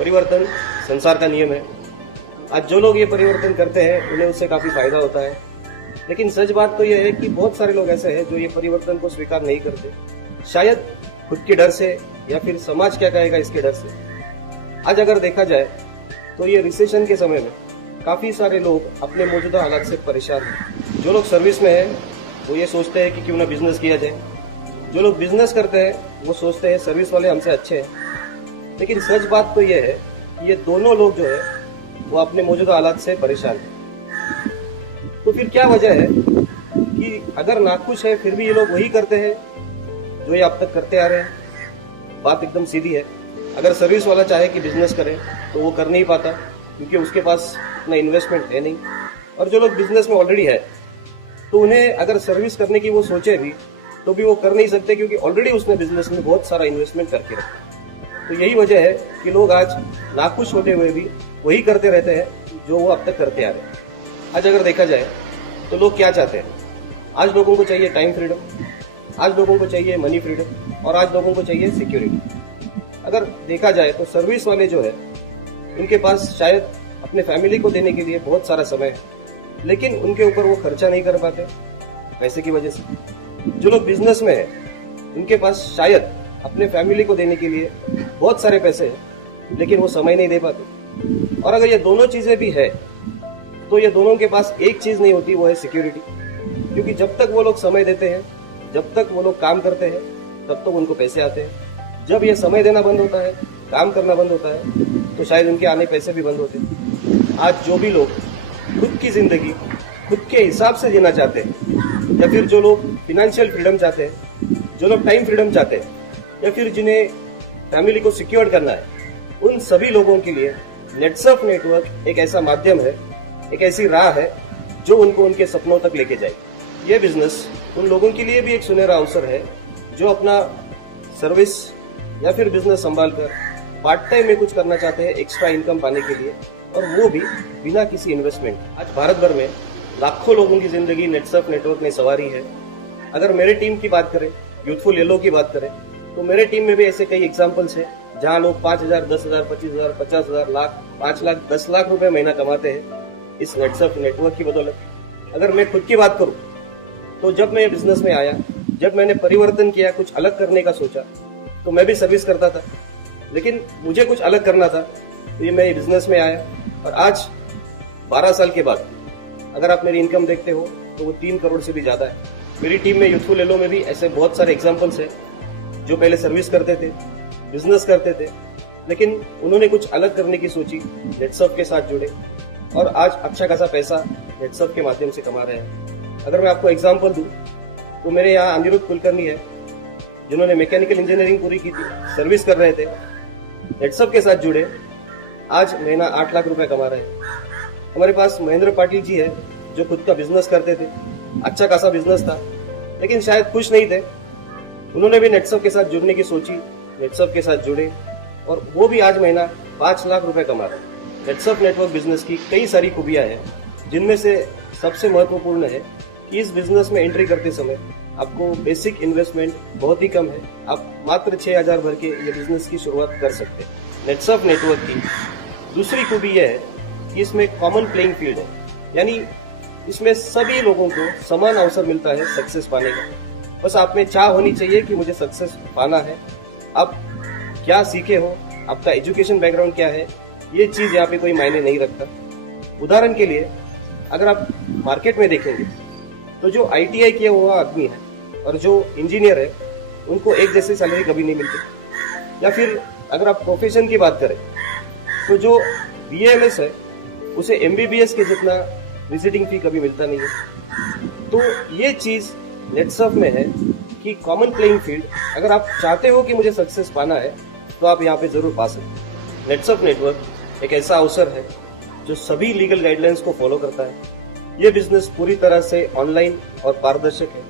परिवर्तन संसार का नियम है। आज जो लोग ये परिवर्तन करते हैं उन्हें उससे काफी फायदा होता है, लेकिन सच बात तो यह है कि बहुत सारे लोग ऐसे हैं जो ये परिवर्तन को स्वीकार नहीं करते, शायद खुद के डर से या फिर समाज क्या कहेगा इसके डर से। आज अगर देखा जाए तो ये रिसेशन के समय में काफी सारे लोग अपने मौजूदा हालात से परेशान हैं। जो लोग सर्विस में हैं वो ये सोचते हैं कि क्यों ना बिजनेस किया जाए, जो लोग बिजनेस करते हैं वो सोचते हैं सर्विस वाले हमसे अच्छे हैं। लेकिन सच बात तो ये है कि ये दोनों लोग जो है वो अपने मौजूदा हालात से परेशान हैं। तो फिर क्या वजह है कि अगर नाखुश है फिर भी ये लोग वही करते हैं जो ये अब तक करते आ रहे हैं? बात एकदम सीधी है। अगर सर्विस वाला चाहे कि बिजनेस करे तो वो कर नहीं पाता, क्योंकि उसके पास इतना इन्वेस्टमेंट है नहीं। और जो लोग बिजनेस में ऑलरेडी है तो उन्हें अगर सर्विस करने की वो सोचे भी तो भी वो कर नहीं सकते, क्योंकि ऑलरेडी उसने बिजनेस में बहुत सारा इन्वेस्टमेंट करके रखा। तो यही वजह है कि लोग आज नाखुश होते हुए भी वही करते रहते हैं जो वो अब तक करते आ रहे हैं। आज अगर देखा जाए तो लोग क्या चाहते हैं? आज लोगों को चाहिए टाइम फ्रीडम, आज लोगों को चाहिए मनी फ्रीडम, और आज लोगों को चाहिए सिक्योरिटी। अगर देखा जाए तो सर्विस वाले जो है उनके पास शायद अपने फैमिली को देने के लिए बहुत सारा समय है, लेकिन उनके ऊपर वो खर्चा नहीं कर पाते पैसे की वजह से। जो लोग बिजनेस में है उनके पास शायद अपने फैमिली को देने के लिए बहुत सारे पैसे हैं, लेकिन वो समय नहीं दे पाते। और अगर ये दोनों चीजें भी है तो ये दोनों के पास एक चीज नहीं होती, वो है सिक्योरिटी। क्योंकि जब तक वो लोग समय देते हैं, जब तक वो लोग काम करते हैं, तब तक उनको पैसे आते हैं। जब ये समय देना बंद होता है, काम करना बंद होता है, तो शायद उनके आने पैसे भी बंद होते हैं। आज जो भी लोग खुद की जिंदगी खुद के हिसाब से जीना चाहते हैं, या फिर जो लोग फिनेंशियल फ्रीडम चाहते हैं, जो लोग टाइम फ्रीडम चाहते हैं, या फिर जिन्हें फैमिली को सिक्योर करना है, उन सभी लोगों के लिए नेटसर्फ नेटवर्क एक ऐसा माध्यम है, एक ऐसी राह है जो उनको उनके सपनों तक लेके जाएगी। ये बिजनेस उन लोगों के लिए भी एक सुनहरा अवसर है जो अपना सर्विस या फिर बिजनेस संभाल कर पार्ट टाइम में कुछ करना चाहते हैं एक्स्ट्रा इनकम पाने के लिए, और वो भी बिना किसी इन्वेस्टमेंट। आज भारत भर में लाखों लोगों की जिंदगी नेटसर्फ नेटवर्क ने संवारी है। अगर मेरे टीम की बात करें, यूथफुल येलो की बात करें, तो मेरे टीम में भी ऐसे कई एग्जाम्पल्स हैं जहां लोग 5,000, 10,000, 25,000, 50,000, लाख, 5 लाख, 10 लाख रुपए महीना कमाते हैं इस नेटसर्फ नेटवर्क की बदौलत। अगर मैं खुद की बात करूं तो जब मैं बिजनेस में आया, जब मैंने परिवर्तन किया, कुछ अलग करने का सोचा, तो मैं भी सर्विस करता था, लेकिन मुझे कुछ अलग करना था, तो ये मैं बिजनेस में आया। और आज 12 साल के बाद अगर आप मेरी इनकम देखते हो तो वो 3 करोड़ से भी ज्यादा है। मेरी टीम में यूथफुल येलो में भी ऐसे बहुत सारे एग्जाम्पल्स हैं जो पहले सर्विस करते थे, बिजनेस करते थे, लेकिन उन्होंने कुछ अलग करने की सोची, नेटसर्फ के साथ जुड़े और आज अच्छा खासा पैसा नेटसर्फ के माध्यम से कमा रहे हैं। अगर मैं आपको एग्जाम्पल दूं तो मेरे यहाँ अनिरुद्ध कुलकर्णी है, जिन्होंने मैकेनिकल इंजीनियरिंग पूरी की थी, सर्विस कर रहे थे, नेटसर्फ के साथ जुड़े, आज महीना 8 लाख रुपए कमा रहे हैं। हमारे पास महेंद्र पाटिल जी है जो खुद का बिजनेस करते थे, अच्छा खासा बिजनेस था, लेकिन शायद खुश नहीं थे। उन्होंने भी नेटसर्फ के साथ जुड़ने की सोची, नेटसर्फ के साथ जुड़े, और वो भी आज महीना 5 लाख रुपए कमा रहे हैं। नेटसर्फ नेटवर्क बिजनेस की कई सारी खूबियां हैं, जिनमें से सबसे महत्वपूर्ण है कि इस बिजनेस में एंट्री करते समय आपको बेसिक इन्वेस्टमेंट बहुत ही कम है। आप मात्र 6,000 भर के ये बिजनेस की शुरुआत कर सकते हैं। नेटसर्फ नेटवर्क की दूसरी खूबी यह है कि इसमें कॉमन प्लेइंग फील्ड है, यानी इसमें सभी लोगों को समान अवसर मिलता है सक्सेस पाने का। बस आप में चाह होनी चाहिए कि मुझे सक्सेस पाना है। आप क्या सीखे हो, आपका एजुकेशन बैकग्राउंड क्या है, ये चीज यहाँ पे कोई मायने नहीं रखता। उदाहरण के लिए अगर आप मार्केट में देखेंगे तो जो ITI किया हुआ आदमी है और जो इंजीनियर है उनको एक जैसी सैलरी कभी नहीं मिलती। या फिर अगर आप प्रोफेशन की बात करें तो जो BAMS है उसे MBBS के जितना विजिटिंग फी कभी मिलता नहीं है। तो ये चीज नेटसर्फ में है कि कॉमन प्लेइंग फील्ड, अगर आप चाहते हो कि मुझे सक्सेस पाना है तो आप यहाँ पे जरूर पा सकते हैं। नेटसर्फ नेटवर्क एक ऐसा अवसर है जो सभी लीगल गाइडलाइंस को फॉलो करता है। ये बिजनेस पूरी तरह से ऑनलाइन और पारदर्शक है।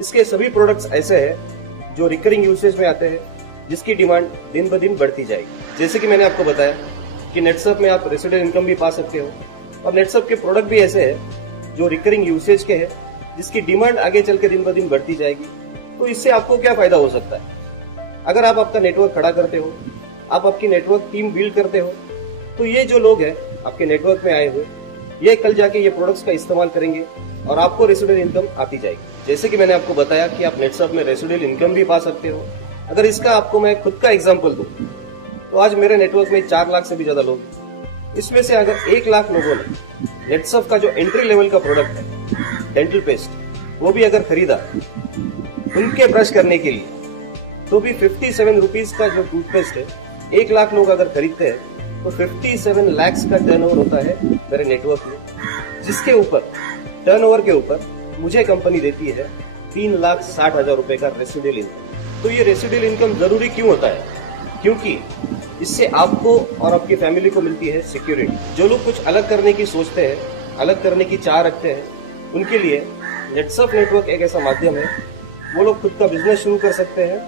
इसके सभी प्रोडक्ट्स ऐसे हैं जो रिकरिंग यूसेज में आते हैं, जिसकी डिमांड दिन ब दिन बढ़ती जाएगी। जैसे कि मैंने आपको बताया कि नेटसर्फ में आप रेसिडेंट इनकम भी पा सकते हो, और नेटसर्फ के प्रोडक्ट भी ऐसे हैं जो रिकरिंग यूसेज के हैं, जिसकी डिमांड आगे चल के दिन ब दिन बढ़ती जाएगी। तो इससे आपको क्या फायदा हो सकता है? अगर आप आपका नेटवर्क खड़ा करते हो आप आपकी नेटवर्क टीम बिल्ड करते हो, तो ये जो लोग हैं आपके नेटवर्क में आए हुए, ये कल जाके ये प्रोडक्ट्स का इस्तेमाल करेंगे और आपको रेसिडुअल इनकम आती जाएगी। जैसे कि मैंने आपको बताया कि आप नेटसर्फ में रेसिडुअल इनकम भी पा सकते हो। अगर इसका आपको मैं खुद का एग्जांपल दूं, तो आज मेरे नेटवर्क में 4 लाख से भी ज्यादा लोग हैं। इसमें से अगर 1 लाख लोगों ने नेटसर्फ का जो एंट्री लेवल का प्रोडक्ट है डेंटल पेस्ट, वो भी अगर खरीदा उनके ब्रश करने के लिए, तो भी 57 रुपीज का जो टूथपेस्ट है 1 लाख लोग अगर खरीदते हैं तो 57 लाख का टर्नओवर होता है मेरे नेटवर्क में, जिसके ऊपर टर्नओवर के ऊपर मुझे कंपनी देती है 3,60,000 रुपए का रेसिडुअल इनकम। तो ये रेसिडुअल इनकम जरूरी क्यों होता है? क्योंकि इससे आपको और आपकी फैमिली को मिलती है सिक्योरिटी। जो लोग कुछ अलग करने की सोचते हैं, अलग करने की चाह रखते हैं, उनके लिए नेटसर्फ नेटवर्क एक ऐसा माध्यम है। वो लोग खुद का बिजनेस शुरू कर सकते हैं,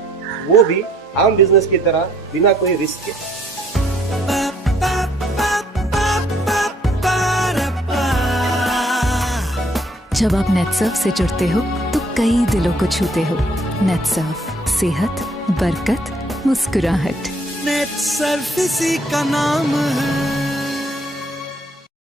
वो भी आम बिजनेस की तरह बिना कोई रिस्क के। जब आप नेटसर्फ से जुड़ते हो तो कई दिलों को छूते हो। नेटसर्फ, सेहत, बरकत, मुस्कुराहट। नेटसर्फ इसी का नाम है।